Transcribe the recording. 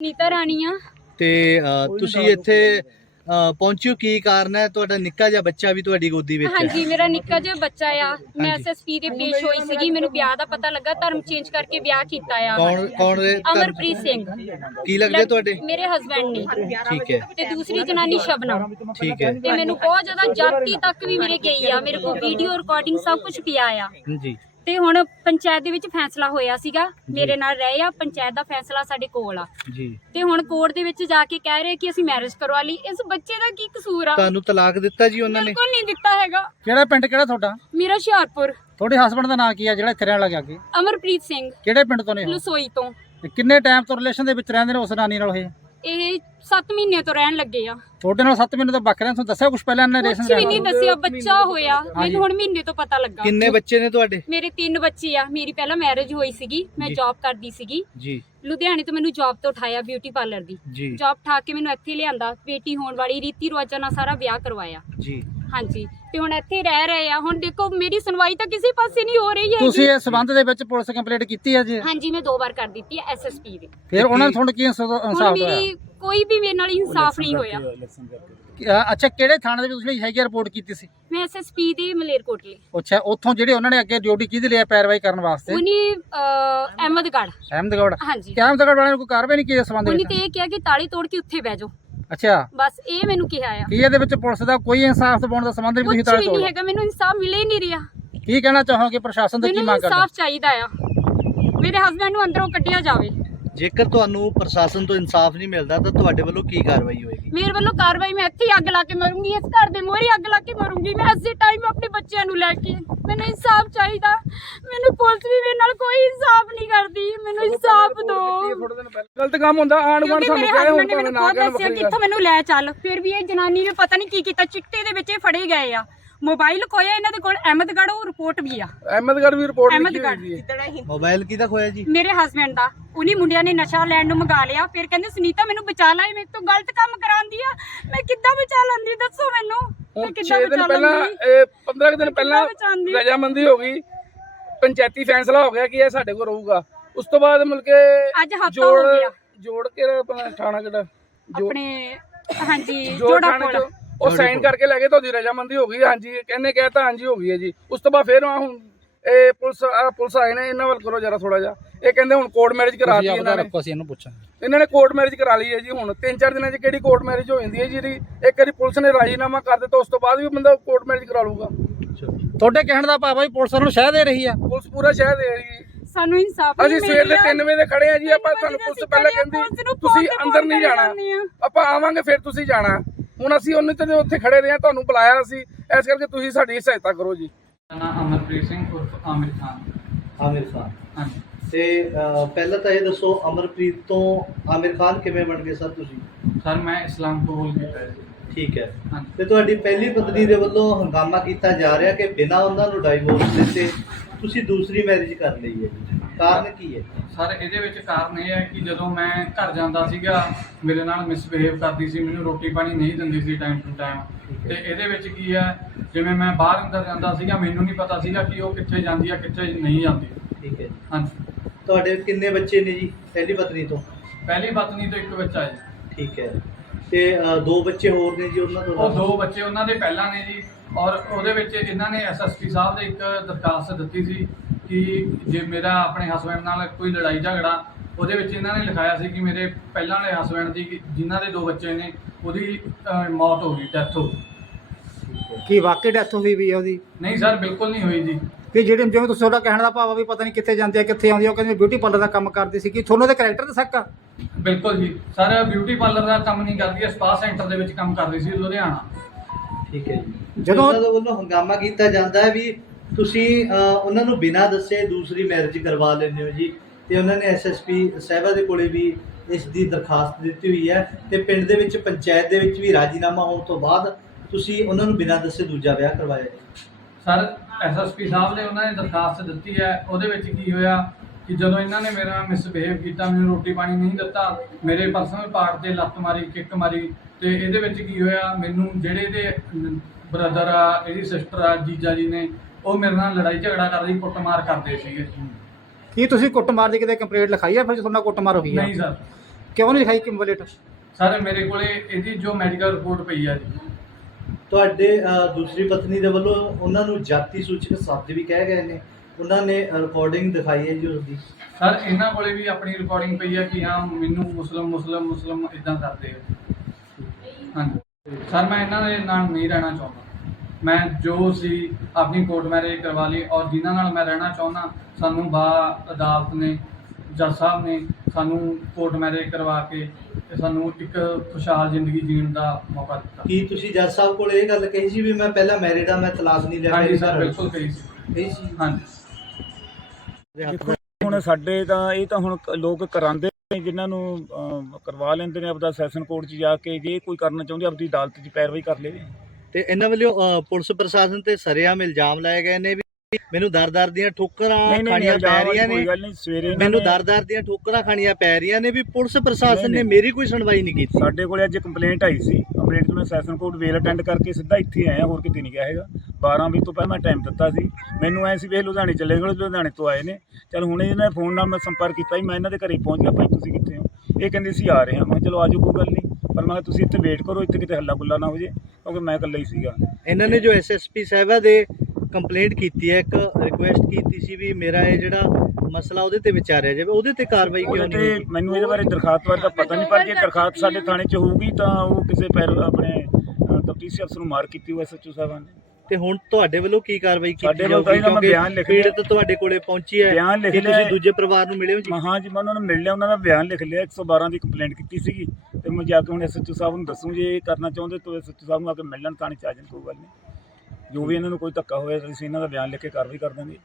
ਨੀਤਾ ਰਾਣੀ ਆ। ਤੇ ਤੁਸੀਂ ਇੱਥੇ ਅ, ਪਹੁੰਚਿਓ ਕੀ ਕਾਰਨ ਹੈ? ਤੁਹਾਡਾ ਨਿੱਕਾ ਜਿਹਾ ਬੱਚਾ ਵੀ ਤੁਹਾਡੀ ਗੋਦੀ ਵਿੱਚ ਹੈ। ਹਾਂਜੀ ਮੇਰਾ ਨਿੱਕਾ ਜਿਹਾ ਬੱਚਾ ਆ। ਮੈਂ ਹਾਂਜੀ। ਐਸਐਸਪੀ ਦੇ ਪੇਸ਼ ਹੋਈ ਸੀਗੀ। ਮੈਨੂੰ ਵਿਆਹ ਦਾ ਪਤਾ ਲੱਗਾ ਧਰਮ ਚੇਂਜ ਕਰਕੇ ਵਿਆਹ ਕੀਤਾ ਆ। ਕੌਣ ਕੌਣ ਦੇ ਅਮਰਪ੍ਰੀਤ ਸਿੰਘ। ਕੀ ਲੱਗਦੇ ਤੁਹਾਡੇ? ਮੇਰੇ ਹਸਬੰਡ ਨੇ। ਠੀਕ ਹੈ। ਤੇ ਦੂਸਰੀ ਜਨਾਨੀ ਸ਼ਬਨਮ। ਠੀਕ ਹੈ। ਤੇ ਮੈਨੂੰ ਬਹੁਤ ਜ਼ਿਆਦਾ ਜਾਤੀ ਤੱਕ ਵੀ ਮੇਰੇ ਗਈ ਆ। ਮੇਰੇ ਕੋਲ ਵੀਡੀਓ ਰਿਕਾਰਡਿੰਗ ਸਭ ਕੁਝ ਪਿਆ ਆ। ਜੀ ਤੇ ਹੁਣ ਪੰਚਾਇਤ ਦੇ ਵਿੱਚ ਫੈਸਲਾ ਹੋਇਆ ਸੀਗਾ। ਮੇਰੇ ਨਾਲ ਰਹੇ ਆ ਪੰਚਾਇਤ ਦਾ ਫੈਸਲਾ ਸਾਡੇ ਕੋਲ ਆ। ਜੀ। ਤੇ ਹੁਣ ਕੋਰਟ ਦੇ ਵਿੱਚ ਜਾ ਕੇ ਕਹਿ ਰਹੇ ਕਿ ਅਸੀਂ ਮੈਰਿਜ ਕਰਵਾ ਲਈ। ਇਸ ਬੱਚੇ ਦਾ ਕੀ ਕਸੂਰ ਆ? ਤੁਹਾਨੂੰ ਤਲਾਕ ਦਿੱਤਾ ਜੀ ਉਹਨਾਂ ਨੇ? ਬਿਲਕੁਲ ਨਹੀਂ ਦਿੱਤਾ ਹੈਗਾ। ਕਿਹੜਾ ਪਿੰਡ ਕਿਹੜਾ ਤੁਹਾਡਾ? ਮੇਰਾ ਹੁਸ਼ਿਆਰਪੁਰ। ਤੁਹਾਡੇ ਹਸਬੰਡ ਦਾ ਨਾਂ ਕੀ ਆ ਜਿਹੜਾ ਇੱਥੇ ਰਹਿਣ ਲੱਗਾ ਅੱਗੇ? ਅਮਰਪ੍ਰੀਤ ਸਿੰਘ। ਕਿਹੜੇ ਪਿੰਡ ਤੋਂ ਨੇ ਉਹ? ਲਸੋਈ ਤੋਂ। ਤੇ ਕਿੰਨੇ ਟਾਈਮ ਤੋਂ ਰਿਲੇਸ਼ਨ ਦੇ ਵਿੱਚ ਰਹਿੰਦੇ ਨੇ ਉਸ ਨਾਨੀ ਨਾਲ ਇਹ ਇਹ 7 ਮਹੀਨੇ ਤੋਂ ਰਹਿਣ ਲੱਗੇ ਆ। ਤੁਹਾਡੇ ਨਾਲ 7 ਮਹੀਨੇ ਤੋਂ ਵੱਖ ਰਹੇ ਤੁਹਾਨੂੰ ਦੱਸਿਆ ਕੁਝ ਪਹਿਲਾਂ ਇਹਨਾਂ ਕੁਝ ਵੀ ਨਹੀਂ ਦੱਸਿਆ ਬੱਚਾ ਹੋਇਆ। ਮੈਨੂੰ ਹੁਣ ਮਹੀਨੇ ਤੋਂ ਪਤਾ ਲੱਗਾ। ਕਿੰਨੇ ਬੱਚੇ ਨੇ ਤੁਹਾਡੇ? ਮੇਰੇ ਤਿੰਨ ਬੱਚੇ ਆ। ਮੇਰੀ ਪਹਿਲਾਂ ਮੈਰਿਜ ਹੋਈ ਸੀਗੀ ਮੈਂ। ਜੌਬ ਕਰਦੀ ਸੀਗੀ। ਜੀ। ਲੁਧਿਆਣੇ ਤੋਂ ਮੈਨੂੰ ਜੌਬ ਤੋਂ ਉਠਾਇਆ ਬਿਊਟੀ ਪਾਰਲਰ ਦੀ। ਜੀ। ਜੌਬ ਠਾ ਕੇ ਮੈਨੂੰ ਇੱਥੇ ਲਿਆਂਦਾ। ਬੇਟੀ ਹੋਣ ਵਾਲੀ ਰੀਤੀ ਰਿਵਾਜਾਂ ਨਾਲ ਸਾਰਾ ਵਿਆਹ ਕਰਵਾਇਆ। ਜੀ। ਹਾਂਜੀ। ਤੇ ਹੁਣ ਇੱਥੇ ਰਹਿ ਰਹੇ ਆ। ਹੁਣ ਦੇਖੋ ਮੇਰੀ ਸੁਣਵਾਈ ਤਾਂ ਕਿਸੇ ਪਾਸੇ ਨਹੀਂ ਹੋ ਰਹੀ ਤੁਸੀਂ ਹੈ ਇਸ ਸਬੰਧ ਦੇ ਵਿੱਚ ਪੁਲਿਸ ਕੰਪਲੇਂਟ ਕੀਤੀ ਹੈ ਜੀ? ਹਾਂਜੀ ਮੈਂ ਦੋ ਵਾਰ ਕਰ ਦਿੱਤੀ ਹੈ ਐਸਐਸਪੀ ਦੇ। ਫਿਰ ਉਹਨਾਂ ਨੇ ਤੁਹਾਨੂੰ ਕੀ ਇਨਸਾਫ ਹੁਣ ਹੋਇਆ ਮੇਰੀ ਕੋਈ ਵੀ ਮੇਰੇ ਨਾਲ ਇਨਸਾਫ ਨਹੀਂ ਹੋਇਆ। ਅ, ਅੱਛਾ ਕਿਹੜੇ ਥਾਣੇ ਦੇ ਵਿੱਚ ਤੁਸੀਂ ਹੈਗੀ ਰਿਪੋਰਟ ਕੀਤੀ ਸੀ? ਮੈਂ ਐਸਐਸਪੀ ਦੇ ਮਲੇਰਕੋਟਲੇ। ਅੱਛਾ ਉੱਥੋਂ ਜਿਹੜੇ ਉਹਨਾਂ ਨੇ ਅੱਗੇ ਡਿਊਟੀ ਕਿਹਦੇ ਲਿਆ ਪੈਰਵਾਈ ਕਰਨ ਵਾਸਤੇ? ਉਨੀ ਅਹ, ਅਹਿਮਦਗੜ੍ਹ। ਅਹਿਮਦਗੜ੍ਹ। ਹਾਂਜੀ। ਕਿ ਅਹਿਮਦਗੜ੍ਹ ਵਾਲਿਆਂ ਨੇ ਕੋਈ ਕਾਰਵਾਈ ਨਹੀਂ ਕੀਤੀ ਇਸ ਸੰਬੰਧ ਵਿੱਚ? ਤੇ ਇਹ ਕਿਹਾ ਕਿ ਤਾਲੀ ਤੋੜ ਕੇ ਉੱਥੇ ਬਹਿ ਜਾਓ। ਅੱਛਾ। ਬਸ ਇਹ ਮੈਨੂੰ ਕਿਹਾ ਆ। ਕੀ ਇਹਦੇ ਵਿੱਚ ਪੁਲਿਸ ਦਾ ਕੋਈ ਇਨਸਾਫ ਦਿਵਾਉਣ ਦਾ ਸੰਬੰਧ ਨਹੀਂ ਕੁਝ ਤੁਸੀਂ ਤਾਲੇ ਵੀ ਨਹੀਂ ਹੈਗਾ ਮੈਨੂੰ ਇਨਸਾਫ ਮਿਲੇ ਹੀ ਨਹੀਂ ਰਿਹਾ। ਕੀ ਕਹਿਣਾ ਚਾਹੋਗੇ ਪ੍ਰਸ਼ਾਸਨ ਤੋਂ ਕੀ ਮੈਨੂੰ ਮੰਗ ਕਰਦੇ? ਇਨਸਾਫ ਚਾਹੀਦਾ ਆ। ਮੇਰੇ ਹਸਬੰਡ ਨੂੰ ਅੰਦਰੋਂ ਕੱਢਿਆ ਜਾਵੇ। ਜੇਕਰ ਤੁਹਾਨੂੰ ਪ੍ਰਸ਼ਾਸਨ ਤੋਂ ਇਨਸਾਫ ਨਹੀਂ ਮਿਲਦਾ ਤਾਂ ਤੁਹਾਡੇ ਵੱਲੋਂ ਕੀ ਕਾਰਵਾਈ ਹੋਏਗੀ? ਮੇਰੇ ਵੱਲੋਂ ਕਾਰਵਾਈ ਮੈਂ ਇੱਥੇ ਹੀ ਅੱਗ ਲਾ ਕੇ ਮਰੂੰਗੀ ਇਸ ਘਰ ਦੇ ਮੋਹਰੇ ਅੱਗ ਲਾ ਕੇ ਮਰੂੰਗੀ। ਮੈਂ ਇਸੇ ਟਾਈਮ ਆਪਣੇ ਬੱਚਿਆਂ ਨੂੰ ਲੈ ਕੇ ਮੈਨੂੰ ਇਨਸਾਫ ਚਾਹੀਦਾ। ਮੈਨੂੰ ਪੁਲਿਸ ਵੀ ਮੇਰੇ ਨਾਲ ਕੋਈ ਇਨਸਾਫ ਨਹੀਂ ਕਰਦੀ ਮੈਨੂੰ ਇਨਸਾਫ ਦਿਓ ਗਲਤ ਕੰਮ ਹੁੰਦਾ ਆਣ ਕਿਉਂਕਿ ਮੇਰੇ ਹਸਬੰਡ ਨੇ ਮੈਨੂੰ ਬਹੁਤ ਦੱਸਿਆ ਕਿ ਇੱਥੋਂ ਮੈਨੂੰ ਲੈ ਚੱਲ। ਫਿਰ ਵੀ ਇਹ ਜਨਾਨੀ ਨੇ ਪਤਾ ਨਹੀਂ ਕੀ ਕੀਤਾ ਚਿੱਟੇ ਦੇ ਵਿੱਚ ਇਹ ਫੜੇ ਗਏ ਆ। ਮੋਬਾਈਲ ਖੋਇਆ ਇਹਨਾਂ ਦੇ ਕੋਲ ਅਹਿਮਦਗੜ੍ਹ ਉਹ ਰਿਪੋਰਟ ਵੀ ਆ। ਅਹਿਮਦਗੜ੍ਹ ਵੀ ਰਿਪੋਰਟ ਅਹਿਮਦਗੜ੍ਹ। ਮੋਬਾਈਲ ਕਿਹਦਾ ਖੋਇਆ ਜੀ? ਮੇਰੇ ਹਸਬੰਡ ਦਾ। ਉਨੀ ਮੁੰਡਿਆਂ ਨੇ ਨਸ਼ਾ ਲੈਣ ਨੂੰ ਮੰਗਾ ਲਿਆ। ਫਿਰ ਕਹਿੰਦੇ ਸੁਨੀਤਾ ਮੈਨੂੰ ਬਚਾ ਲੈ ਇਹ ਮੇਰੇ ਤੋਂ ਗਲਤ ਕੰਮ ਕਰਾਉਂਦੀ ਆ। ਮੈਂ ਕਿੱਦਾਂ ਬਚਾ ਲੈਂਦੀ ਦੱਸੋ ਮੈਨੂੰ? ਮੈਂ ਹੁਣ ਕਿੱਦਾਂ 6 ਦਿਨ ਬਚਾ ਪਹਿਲਾਂ ਲੈਂਦੀ? ਇਹ 15 ਕੁ ਦਿਨ ਪਹਿਲਾਂ ਬਚਾਉਂਦੀ? ਰਜਾਮੰਦੀ ਹੋ ਗਈ। ਪੰਚਾਇਤੀ ਫੈਸਲਾ ਹੋ ਗਿਆ ਕਿ ਇਹ ਸਾਡੇ ਕੋਲ ਰਹੂਗਾ। ਉਸ ਤੋਂ ਬਾਅਦ ਮਿਲ ਕੇ ਅੱਜ ਹਫ਼ਤਾ ਜੋੜ ਹੋ ਗਿਆ। ਜੋੜ ਕੇ ਆਪਣਾ ਥਾਣਾ ਕਿਹੜਾ? ਜੋ- ਆਪਣੇ ਹਾਂਜੀ ਜੋੜ ਜੋੜਾ ਥਾਣੇ ਕੋਲ। ਚੋਂ ਉਹ ਸਾਈਨ ਕਰਕੇ ਲੈ ਗਏ ਤਾਂ ਉਹਦੀ ਰਜਾਮੰਦੀ ਹੋ ਗਈ ਹਾਂਜੀ ਕਹਿੰਨੇ ਕਹਿਤਾ ਹਾਂਜੀ ਹੋ ਗਈ ਹੈ ਜੀ। ਉਸ ਤੋਂ ਬਾਅਦ ਫਿਰ ਆਹ ਹੁਣ ਇਹ ਪੁਲਿਸ ਆਹ ਪੁਲਿਸ ਆਏ ਨੇ ਇਹਨਾਂ ਵੱਲ ਕਰੋ ਜਰਾ ਥੋੜਾ ਜਿਹਾ। ਇਹ ਕਹਿੰਦੇ ਹੁਣ ਕੋਰਟ ਮੈਰਿਜ ਕਰਾ ਦਿੱਤੀ ਇਹਨਾਂ ਨੇ। ਰੱਖੋ ਅਸੀਂ ਇਹਨੂੰ ਪੁੱਛਾਂ ਇਹਨਾਂ ਨੇ ਕੋਰਟ ਮੈਰਿਜ ਕਰਾ ਲਈ ਹੈ ਜੀ ਹੁਣ। ਤਿੰਨ ਚਾਰ ਦਿਨਾਂ 'ਚ ਕਿਹੜੀ ਕੋਰਟ ਮੈਰਿਜ ਹੋ ਜਾਂਦੀ ਹੈ ਜਿਹੜੀ ਇੱਕ ਵਾਰੀ ਪੁਲਿਸ ਨੇ ਰਾਜੀਨਾਮਾ ਕਰ ਦਿੱਤਾ ਉਸ ਤੋਂ ਬਾਅਦ ਵੀ ਬੰਦਾ ਕੋਰਟ ਮੈਰਿਜ ਕਰਾ ਲੂਗਾ ਤੁਹਾਡੇ ਕਹਿਣ ਦਾ ਭਾਵ ਹੈ ਪੁਲਿਸ ਨੂੰ ਸ਼ਹਿ ਦੇ ਰਹੀ ਆ। ਪੁਲਿਸ ਪੂਰਾ ਸ਼ਹਿਰ ਦੇ ਰਹੀ ਹੈ ਸਾਨੂੰ ਇਨਸਾਫ ਅਸੀਂ ਸਵੇਰ ਦੇ 3 ਵਜੇ ਦੇ ਖੜੇ ਆ ਜੀ ਆਪਾਂ ਸਾਨੂੰ ਪੁਲਿਸ ਪਹਿਲਾਂ ਕਹਿੰਦੀ ਤੁਸੀਂ ਅੰਦਰ ਨਹੀਂ ਜਾਣਾ। ਆਪਾਂ ਆਵਾਂਗੇ ਫਿਰ ਤੁਸੀਂ ਜਾਣਾ। ਹੁਣ ਅਸੀਂ ਉਹਨੇ ਤੇ ਉੱਥੇ ਖੜੇ ਰਹੇ ਆ ਤੁਹਾਨੂੰ ਬੁਲਾਇਆ ਸੀ ਇਸ ਕਰਕੇ ਤੁਸੀਂ ਸਾਡੀ ਸਹਾਇਤਾ ਕਰੋ ਜੀ। ਨਾਮ ਅਮਰਪ੍ਰੀਤ ਸਿੰਘ ਉਰਫ ਆਮਿਰ ਖਾਨ। ਆਮਿਰ ਖਾਨ। ਹਾਂਜੀ। ਤੇ ਪਹਿਲਾਂ ਤਾਂ ਇਹ ਦੱਸੋ ਅਮਰਪ੍ਰੀਤ ਤੋਂ ਆਮਿਰ ਖਾਨ ਕਿਵੇਂ ਬਣ ਗਏ ਸਰ ਤੁਸੀਂ? ਸਰ ਮੈਂ ਇਸਲਾਮ ਕਬੂਲ ਕੀਤਾ ਜੀ। ਠੀਕ ਹੈ। ਤੇ ਤੁਹਾਡੀ ਪਹਿਲੀ ਪਤਨੀ ਦੇ ਵੱਲੋਂ ਹੰਗਾਮਾ ਕੀਤਾ ਜਾ ਰਿਹਾ ਕਿ ਬਿਨਾਂ ਉਹਨਾਂ ਨੂੰ ਡਾਈਵੋਰਸ ਦਿੱਤੇ ਤੁਸੀਂ ਦੂਸਰੀ ਮੈਰਿਜ ਕਰ ਲਈ ਹੈ। ਕਾਰਨ ਕੀ ਹੈ? ਸਰ ਇਹਦੇ ਵਿੱਚ ਕਾਰਨ ਇਹ ਹੈ ਕਿ ਜਦੋਂ ਮੈਂ ਘਰ ਜਾਂਦਾ ਸੀਗਾ ਮੇਰੇ ਨਾਲ ਮਿਸਬਿਹੇਵ ਕਰਦੀ ਸੀ ਮੈਨੂੰ ਰੋਟੀ ਪਾਣੀ ਨਹੀਂ ਦਿੰਦੀ ਸੀ ਟਾਈਮ ਟੂ ਟਾਈਮ ਤੇ ਇਹਦੇ ਵਿੱਚ ਕੀ ਹੈ ਜਿਵੇਂ ਮੈਂ ਬਾਹਰ ਅੰਦਰ ਜਾਂਦਾ ਸੀਗਾ ਮੈਨੂੰ ਨਹੀਂ ਪਤਾ ਸੀਗਾ ਕਿ ਉਹ ਕਿੱਥੇ ਜਾਂਦੀ ਆ ਕਿੱਥੇ ਨਹੀਂ ਜਾਂਦੀ। ਠੀਕ ਹੈ। ਹਾਂਜੀ। ਤੁਹਾਡੇ ਕਿੰਨੇ ਬੱਚੇ ਨੇ ਜੀ? ਪਹਿਲੀ ਪਤਨੀ ਤੋਂ? ਪਹਿਲੀ ਪਤਨੀ ਤੋਂ ਇੱਕ ਬੱਚਾ ਹੈ। ਠੀਕ ਹੈ। ਤੇ ਦੋ ਬੱਚੇ ਹੋਰ ਨੇ ਜੀ ਉਹਨਾਂ ਤੋਂ ਉਹ ਦੋ ਬੱਚੇ ਉਹਨਾਂ ਦੇ ਪਹਿਲਾਂ ਨੇ ਜੀ। ਔਰ ਉਹਦੇ ਵਿੱਚ ਇਹਨਾਂ ਨੇ ਐਸਐਸਪੀ ਸਾਹਿਬ ਦੇ ਇੱਕ ਦਰਖਾਸਤ ਦਿੱਤੀ ਸੀ ਕਿ ਜੇ ਮੇਰਾ ਆਪਣੇ ਹਸਬੰਡ ਨਾਲ ਕੋਈ ਲੜਾਈ ਝਗੜਾ ਉਹਦੇ ਵਿੱਚ ਇਹਨਾਂ ਨੇ ਲਿਖਾਇਆ ਸੀ ਕਿ ਮੇਰੇ ਪਹਿਲਾਂ ਵਾਲੇ ਹਸਬੰਡ ਦੀ ਜਿਨ੍ਹਾਂ ਦੇ ਦੋ ਬੱਚੇ ਨੇ ਉਹਦੀ ਅਹ, ਮੌਤ ਹੋ ਗਈ ਡੈਥ ਹੋ ਗਈ। ਕੀ ਵਾਕਈ ਡੈਥ ਹੋਈ ਵੀ ਉਹਦੀ? ਨਹੀਂ ਸਰ ਬਿਲਕੁਲ ਨਹੀਂ ਹੋਈ ਜੀ। ਕਿ ਜਿਹੜੇ ਜਿਵੇਂ ਤੁਸੀਂ ਤੁਹਾਡਾ ਕਹਿਣ ਦਾ ਭਾਵ ਆ ਵੀ ਪਤਾ ਨਹੀਂ ਕਿੱਥੇ ਜਾਂਦੇ ਆ ਕਿੱਥੇ ਆਉਂਦੀ ਆ ਉਹ ਕਹਿੰਦੇ ਬਿਊਟੀ ਪਾਰਲਰ ਦਾ ਕੰਮ ਕਰਦੀ ਸੀ। ਕਿ ਤੁਹਾਨੂੰ ਦੇ ਕੈਰੈਕਟਰ ਦਾ ਸ਼ੱਕ ਆ? ਬਿਲਕੁਲ ਜੀ। ਸਰ ਬਿਊਟੀ ਪਾਰਲਰ ਦਾ ਕੰਮ ਨਹੀਂ ਕਰਦੀ ਹੈ ਸਪਾ ਸੈਂਟਰ ਦੇ ਵਿੱਚ ਕੰਮ ਕਰਦੀ ਸੀ ਲੁਧਿਆਣਾ। ਠੀਕ ਹੈ ਜੀ। ਜਦੋਂ- ਉਹਨਾਂ ਵੱਲੋਂ ਹੰਗਾਮਾ ਕੀਤਾ ਜਾਂਦਾ ਹੈ ਵੀ ਤੁਸੀਂ ਉਹਨਾਂ ਨੂੰ ਬਿਨਾਂ ਦੱਸੇ ਦੂਸਰੀ ਮੈਰਿਜ ਕਰਵਾ ਲੈਂਦੇ ਹੋ ਜੀ। ਤੇ ਉਹਨਾਂ ਨੇ ਐਸਐਸਪੀ ਸਾਹਿਬਾ ਦੇ ਕੋਲੇ ਵੀ ਇਸ ਦੀ ਦਰਖਾਸਤ ਦਿੱਤੀ ਹੋਈ ਹੈ। ਤੇ ਪਿੰਡ ਦੇ ਵਿੱਚ ਪੰਚਾਇਤ ਦੇ ਵਿੱਚ ਵੀ ਰਾਜੀਨਾਮਾ ਹੋਣ ਤੋਂ ਬਾਅਦ ਤੁਸੀਂ ਉਹਨਾਂ ਨੂੰ ਬਿਨਾਂ ਦੱਸੇ ਦੂਜਾ ਵਿਆਹ ਕਰਵਾਇਆ ਜੀ। ਸਰ ਐਸਐਸਪੀ ਸਾਹਿਬ ਨੇ ਉਹਨਾਂ ਨੇ ਦਰਖਾਸਤ ਦਿੱਤੀ ਹੈ। ਉਹਦੇ ਵਿੱਚ ਕੀ ਹੋਇਆ? ਕਿ ਜਦੋਂ ਇਹਨਾਂ ਨੇ ਮੇਰਾ ਮਿਸਬਿਹੇਵ ਕੀਤਾ ਮੈਨੂੰ ਰੋਟੀ ਪਾਣੀ ਨਹੀਂ ਦਿੱਤਾ ਮੇਰੇ ਪਰਸਨਲ ਪਾਰਟ ਤੇ ਲੱਤ ਮਾਰੀ ਕਿੱਕ ਮਾਰੀ ਤੇ ਇਹਦੇ ਵਿੱਚ ਕੀ ਹੋਇਆ ਮੈਨੂੰ ਜਿਹੜੇ ਇਹਦੇ ਬ੍ਰਦਰ ਆ ਇਹਦੀ ਸਿਸਟਰ ਆ ਜੀਜਾ ਜੀ ਨੇ ਉਹ ਮੇਰੇ ਨਾਲ ਲੜਾਈ ਝਗੜਾ ਕਰਦੇ ਕੁੱਟਮਾਰ ਕਰਦੇ ਸੀਗੇ। ਕੀ ਤੁਸੀਂ ਕੁੱਟਮਾਰ ਦੀ ਕਿਤੇ ਕੰਪਲੇਂਟ ਲਿਖਾਈ ਆ ਫਿਰ ਤੁਹਾਡਾ ਕੁੱਟਮਾਰ ਹੋਈ ਆ? ਨਹੀਂ ਸਰ। ਕਿਉਂ ਨਹੀਂ ਲਿਖਾਈ ਕੰਪਲੀਟ ਸਰ ਮੇਰੇ ਕੋਲੇ ਇਹਦੀ ਜੋ ਮੈਡੀਕਲ ਰਿਪੋਰਟ ਪਈ ਆ ਜੀ। ਤੁਹਾਡੇ ਦੂਸਰੀ ਪਤਨੀ ਦੇ ਵੱਲੋਂ ਉਹਨਾਂ ਨੂੰ ਜਾਤੀ ਸੂਚਕ ਸ਼ਬਦ ਵੀ ਕਹਿ ਗਏ ਨੇ। ਉਹਨਾਂ ਨੇ ਰਿਕਾਰਡਿੰਗ ਦਿਖਾਈ ਹੈ ਜੀ ਉਸਦੀ। ਸਰ ਇਹਨਾਂ ਕੋਲੇ ਵੀ ਆਪਣੀ ਰਿਕਾਰਡਿੰਗ ਪਈ ਆ ਕਿ ਹਾਂ ਮੈਨੂੰ ਮੁਸਲਮ ਮੁਸਲਮ ਮੁਸਲਮ ਇਦਾਂ ਕਰਦੇ ਆ। ਹਾਂਜੀ। ਸਰ ਮੈਂ ਇਹਨਾਂ ਦੇ ਨਾਲ ਨਹੀਂ ਰਹਿਣਾ ਚਾਹੁੰਦਾ। ਮੈਂ ਜੋ ਸੀ ਆਪਣੀ ਕੋਰਟ ਮੈਰਿਜ ਕਰਵਾ ਲਈ ਔਰ ਜਿਨ੍ਹਾਂ ਨਾਲ ਮੈਂ ਰਹਿਣਾ ਚਾਹੁੰਦਾ ਸਾਨੂੰ ਬਾ ਅਦਾਲਤ ਨੇ ਜੱਜ ਸਾਹਿਬ ਨੇ ਸਾਨੂੰ ਕੋਰਟ ਮੈਰਿਜ ਕਰਵਾ ਕੇ ਤੇ ਸਾਨੂੰ ਇੱਕ ਖੁਸ਼ਹਾਲ ਜ਼ਿੰਦਗੀ ਜੀਣ ਦਾ ਮੌਕਾ ਦਿੱਤਾ। ਕੀ ਤੁਸੀਂ ਜੱਜ ਸਾਹਿਬ ਕੋਲ ਇਹ ਗੱਲ ਕਹੀ ਸੀ ਵੀ ਮੈਂ ਪਹਿਲਾਂ ਮੈਰਿਡ ਆ ਮੈਂ ਤਲਾਕ ਨਹੀਂ ਲਿਆ ਹਾਂਜੀ ਸਰ ਬਿਲਕੁਲ ਕਹੀ ਸੀ। ਕਹੀ ਸੀ। ਹਾਂਜੀ। ਦੇਖੋ ਹੁਣ ਸਾਡੇ ਤਾਂ ਇਹ ਤਾਂ ਹੁਣ ਲੋਕ ਕਰਾਉਂਦੇ ਨੇ ਜਿਨ੍ਹਾਂ ਨੂੰ ਕਰਵਾ ਲੈਂਦੇ ਨੇ ਆਪਦਾ ਸੈਸ਼ਨ ਕੋਰਟ 'ਚ ਜਾ ਕੇ ਜੇ ਕੋਈ ਕਰਨਾ ਚਾਹੁੰਦੇ ਆਪਦੀ ਅਦਾਲਤ 'ਚ ਪੈਰਵਾਈ ਕਰ ਲਵੇ ਤੇ ਇਹਨਾਂ ਵੱਲੋਂ ਪੁਲਿਸ ਪ੍ਰਸ਼ਾਸਨ ਤੇ ਸਰੇਆਮ ਇਲਜ਼ਾਮ ਲਾਏ ਗਏ ਨੇ ਵੀ ਮੈਨੂੰ ਦਰ-ਦਰ ਦੀਆਂ ਠੋਕਰਾਂ ਖਾਣੀਆਂ ਪੈ ਰਹੀਆਂ ਕੋਈ ਨੇ ਗੱਲ ਨਹੀਂ ਸਵੇਰੇ ਮੈਨੂੰ ਦਰ-ਦਰ ਦੀਆਂ ਠੋਕਰਾਂ ਖਾਣੀਆਂ ਪੈ ਰਹੀਆਂ ਨੇ ਵੀ ਪੁਲਿਸ ਪ੍ਰਸ਼ਾਸਨ ਨੇ। ਮੇਰੀ ਕੋਈ ਸੁਣਵਾਈ ਨਹੀਂ ਕੀਤੀ। ਸਾਡੇ ਕੋਲੇ ਅੱਜ ਕੰਪਲੇਂਟ ਆਈ ਸੀ। ਕੰਪਲੇਂਟ ਤੋਂ ਮੈਂ ਸੈਸ਼ਨ ਕੋਰਟ ਵੇਲ ਅਟੈਂਡ ਕਰਕੇ ਸਿੱਧਾ ਇੱਥੇ ਆਇਆ, ਹੋਰ ਕਿਤੇ ਨਹੀਂ ਗਿਆ ਹੈਗਾ। 12 ਵਜੇ ਤੋਂ ਪਹਿਲਾਂ ਮੈਂ ਟਾਈਮ ਦਿੱਤਾ ਸੀ। ਮੈਨੂੰ ਐ ਸੀ ਵੀ ਇਹ ਲੁਧਿਆਣੇ ਚੱਲੇ ਗਏ ਲੁਧਿਆਣੇ ਤੋਂ ਆਏ ਨੇ। ਚਲ ਹੁਣੇ ਇਹਨਾਂ ਨੇ ਫੋਨ ਨਾਲ ਮੈਂ ਸੰਪਰਕ ਕੀਤਾ ਸੀ ਮੈਂ ਇਹਨਾਂ ਦੇ ਘਰੇ ਪਹੁੰਚ ਗਿਆ ਭਾਈ ਤੁਸੀਂ ਕਿੱਥੇ ਹੋ? ਇਹ ਕਹਿੰਦੇ ਸੀ ਆ ਰਹੇ ਹਾਂ। ਮੈਂ ਕਿਹਾ ਚਲੋ ਆਜੋ ਕੋਈ ਗੱਲ ਨਹੀਂ। ਪਰ ਮੈਂ ਕਿਹਾ ਤੁਸੀਂ ਇੱਥੇ ਵੇਟ ਕਰੋ, ਇੱਥੇ ਕਿਤੇ ਹੱਲਾ ਗੁੱਲਾ ਨਾ ਹੋ ਜੇ ਕਿਉਂਕਿ ਮੈਂ ਇਕੱਲਾ ਹੀ ਸੀਗਾ। ਇਹਨਾਂ ਨੇ ਜੋ ਐਸਐਸਪੀ ਸਾਹਿਬਾ ਦੇ ਕੰਪਲੇਂਟ ਕੀਤੀ ਹੈ, ਇੱਕ ਰਿਕੁਐਸਟ ਕੀਤੀ ਸੀ ਵੀ ਮੇਰਾ ਇਹ ਜਿਹੜਾ ਮਸਲਾ ਉਹਦੇ ਤੇ ਵਿਚਾਰਿਆ ਜਾਵੇ ਉਹਦੇ ਤੇ ਕਾਰਵਾਈ ਕਿਉਂ ਨਹੀਂ ਤੇ ਹੋਈ? ਮੈਨੂੰ ਇਹਦੇ ਬਾਰੇ ਦਰਖਾਸਤ ਬਾਰੇ ਤਾਂ ਪਤਾ ਨਹੀਂ ਪਰ ਜੇ ਦਰਖਾਸਤ ਸਾਡੇ ਥਾਣੇ 'ਚ ਹੋਊਗੀ ਤਾਂ ਉਹ ਕਿਸੇ ਪੈਰ ਆਪਣੇ ਤਫਤੀਸ਼ੀ ਅਫਸਰ ਨੂੰ ਮਾਰ ਕੀਤੀ ਹੋਈ ਐਸਐਚਓ ਸਾਹਿਬਾਨ ਨੇ। ਤੇ ਹੁਣ ਤੁਹਾਡੇ ਵੱਲੋਂ ਕੀ ਕਾਰਵਾਈ ਕੀਤੀ ਸਾਡੇ ਵੱਲੋਂ ਤਾਂ ਜਾਊਗੀ ਇਹਨਾਂ ਮੈਂ ਕਿਉਂਕਿ ਬਿਆਨ ਲਿਖ ਲਿਆ। ਪੀੜਤ ਤੁਹਾਡੇ ਕੋਲੇ ਪਹੁੰਚੀ ਹੈ ਬਿਆਨ ਲਿਖ ਕੀ ਲਿਆ ਤੁਸੀਂ ਹੈ। ਦੂਜੇ ਪਰਿਵਾਰ ਨੂੰ ਮਿਲੇ ਹੋ ਜੀ? ਮਹਾਂ ਜੀ ਮੈਂ ਉਹਨਾਂ ਨੂੰ ਮਿਲ ਲਿਆ ਉਹਨਾਂ ਦਾ ਬਿਆਨ ਲਿਖ ਲਿਆ 112 ਦੀ ਕੰਪਲੇਂਟ ਕੀਤੀ ਸੀਗੀ। ਤੇ ਮੈਂ ਜਾ ਕੇ ਹੁਣ ਐਸਐਚਓ ਸਾਹਿਬ ਨੂੰ ਦੱਸੂ ਜੇ ਇਹ ਕਰਨਾ ਚਾਹੁੰਦੇ ਤਾਂ ਐਸਐਚਓ ਸਾਹਿਬ ਨੂੰ ਆ ਕੇ ਮਿਲਣ ਥਾਣੇ ਚ ਆ ਜਾਣ ਕੋਈ ਗੱਲ ਨਹੀਂ। ਜੋ ਵੀ ਇਹਨਾਂ ਨੂੰ ਕੋਈ ਧੱਕਾ ਹੋਇਆ ਤਾਂ ਅਸੀਂ ਇਹਨਾਂ ਦਾ ਬਿਆਨ ਲਿਖ ਕੇ ਕਾਰਵਾਈ ਕਰ ਦਾਂਗੇ।